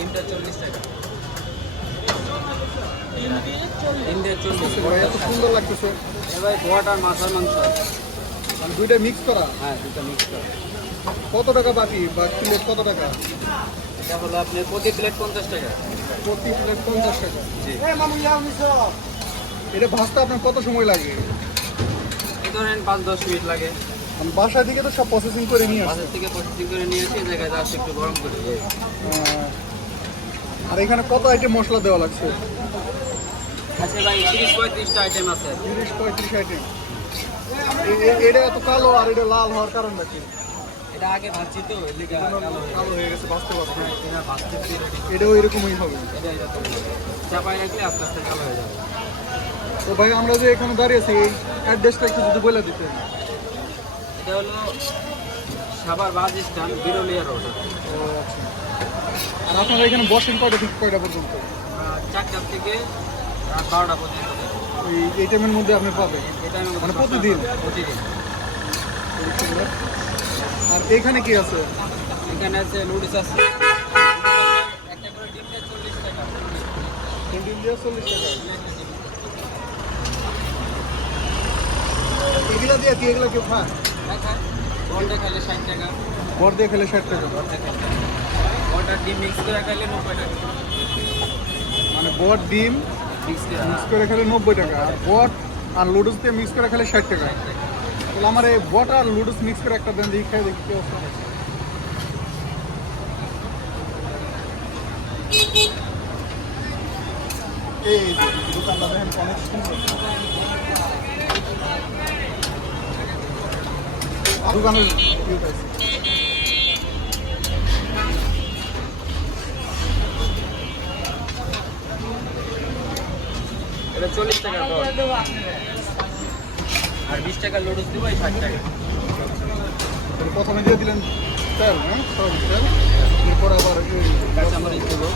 তিনটা 40 টাকা। তিনটে 40। ভাই এত সুন্দর লাগতেছে। ভাই গোয়াট আর মাছের মাংস। মানে দুইটা মিক্স করা। হ্যাঁ, দুটো মিক্স করা। কত টাকা বাকি বা প্লেট কত টাকা? এটা হলো আপনার প্রতি প্লেট 50 টাকা। প্রতি প্লেট 50 টাকা। জি। এটা ভাজতে আপনার কত সময় লাগে? এই ধরেন 5-10 মিনিট লাগে। মানে বাসা থেকে তো সব প্রসেসিং করে নিয়ে আসে। বাজার থেকে প্রসেসিং করে নিয়ে এসে এই জায়গায় জাস্ট একটু গরম করে দিই। আর এখানে কত আইটেম মশলা দেওয়া লাগছে? আচ্ছা ভাই 30-35টা আইটেম আছে। 30-35 আইটেম। এটা এত কালো আর এটা লাল হওয়ার কারণটা কি? এটা আগে ভাজছি তো এর লিগে কালো হয়ে গেছে ভাজতে পারছি। এটা ভাজতেছি। এটাও এরকমই হবে। এটা এরকম চাপাই রাখলে আস্তে আস্তে কালো হয়ে যাবে। তো ভাই আমরা যে এখানে দাঁড়িয়ে আছি এই অ্যাড্রেসটা একটু যদি বলে দিতে। এটা হলো সাভার বাস স্ট্যান্ড বিরলিয়া রোড। ও আচ্ছা। আর আপনারা এখানে বসেন কয়টা থেকে কয়টা পর্যন্ত? 4টা থেকে রাত 12টা পর্যন্ত। এই টাইমের মধ্যে আপনি পাবেন? এটা মানে প্রতিদিন? প্রতিদিন। খুবই সুন্দর। আর এখানে কি আছে? এখানে আছে নুডলস আছে। একটা করে ডিমটা 40 টাকা। ডিম দিয়ে 40 টাকা। এগুলা দিয়ে কি এগুলা কেউ খায়? বড়টা খাইলে 60 টাকা। বর দিয়ে খেলে 60 টাকা। বড়টা ডিম মিক্স করে খাইলে 90 টাকা। মানে বর ডিম মিক্স করে মিক্স করে খেলে 90 টাকা। আর বট আর লুডুস দিয়ে মিক্স করে খেলে 60 টাকা। তাহলে আমার এই বট আর লুডুস মিক্স করে একটা দেন দেখি খাই দেখি কি অবস্থা। এই যে দোকানটা দেখেন অনেক সুন্দর। দোকানের ভিউ পাইছি। এটা 40 টাকা বড়। আর 20 টাকা লুডুস দিব এই 60 টাকা। তাহলে প্রথমে দিয়ে দিলেন তেল, হ্যাঁ সয়াবিন তেল, এরপর আবার কাঁচামরিচ দেবো।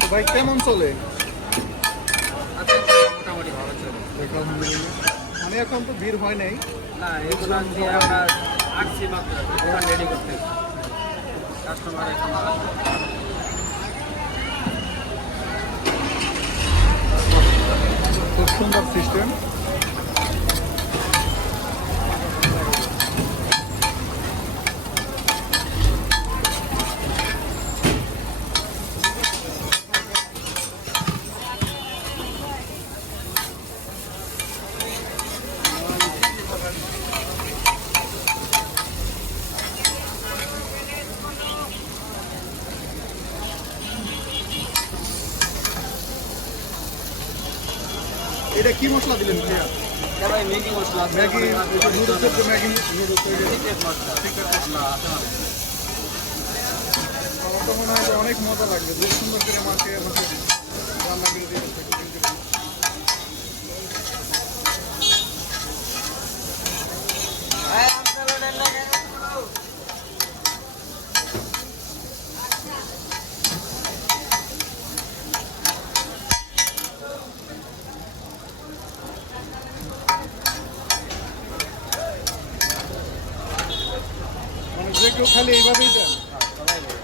তো ভাই কেমন চলে? আচ্ছা মোটামুটি ভালো চলে। আলহামদুলিল্লাহ। মানে এখন তো ভিড় হয় নাই। না এগুলো দিয়ে আমরা আসছি মাত্র দোকান রেডি করতে। কাস্টমার এখন খুব সুন্দর সিস্টেম। এটা কি মশলা দিলেন ভাইয়া? এটা ভাই ম্যাগি মশলা আছে। ম্যাগি, নুডলসের যে ম্যাগি নুডলস সিক্রেট মশলা। সিক্রেট মশলা আছে আমাদের। আমার তো মনে হয় যে অনেক মজা লাগবে। যে সুন্দর করে মাকে রান্না করে দিয়েছে। মানে যে কেউ খালি এইভাবেই দেন? সবাই বলে।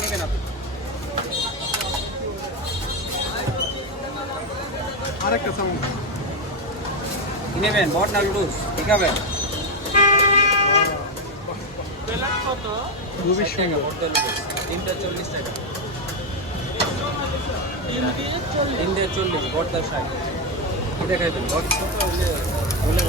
নেবেন আপনি? আরেকটা সাউন্ড। কি নেবেন? বট না লুডুস? ঠিক হবে? খুবই সুন্দর। বটটা লুডুস। তিনটা 40 টাকা। তিনটে 40, বটটা 60। এটা খাইবেন? বট বলে